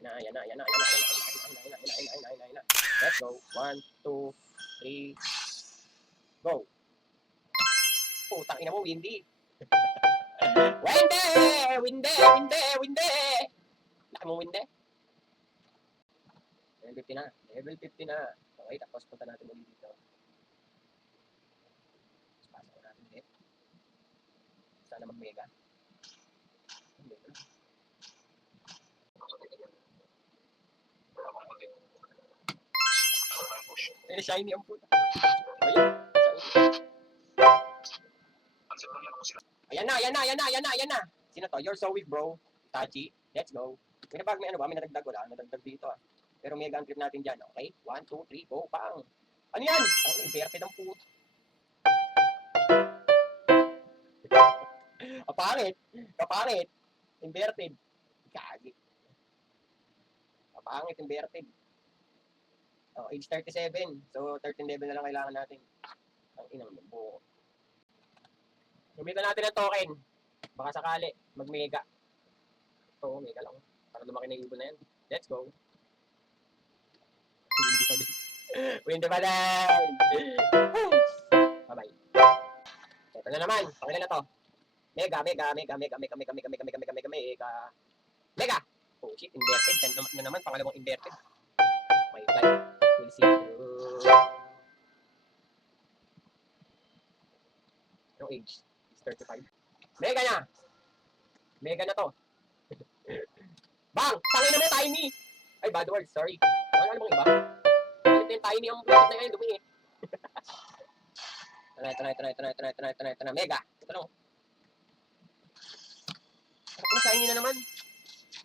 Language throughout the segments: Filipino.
Ayan na. Let's go. 1, 2, 3, go. Putang ina mo, windy. Windy. Laki mo windy. Level 50 na. Okay, tapos punta natin ulit dito. Pasok natin ulit. Sana mag-mega. Shiny ang puta. Ayan na. Sino to? You're so weak, bro. Tachi. Let's go. May nadagdag wala. Nadagdag dito ah. Pero mega ang trip natin dyan, okay? 1, 2, 3, go, pang! Ano yan? Ang inverted ang puto. Kapangit. Inverted. Kagi. Kapangit, inverted. Age 37. So, 13 level na lang kailangan natin. Ang inang buo. Gamitan natin ang token. Baka sakali, mag-mega. Oo, mega lang. Para lumaki na ibon na yan. Let's go. Windy pa din. Bye-bye. Ito na naman. Pakila na to. Mega. Oh shit, inverted. Na naman, pangalawang inverted. My God. We'll see. No age. It's 35. Mega na to. Bang! Tangin na mo, tiny! Ay, bad word. Sorry. Ano bang iba? Tiny ang bullshit na yan. Dumi eh. Ito na. Mega. Ito lang. Shiny na naman.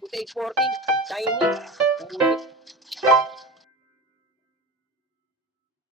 Puta H40. Shiny. Bullshit.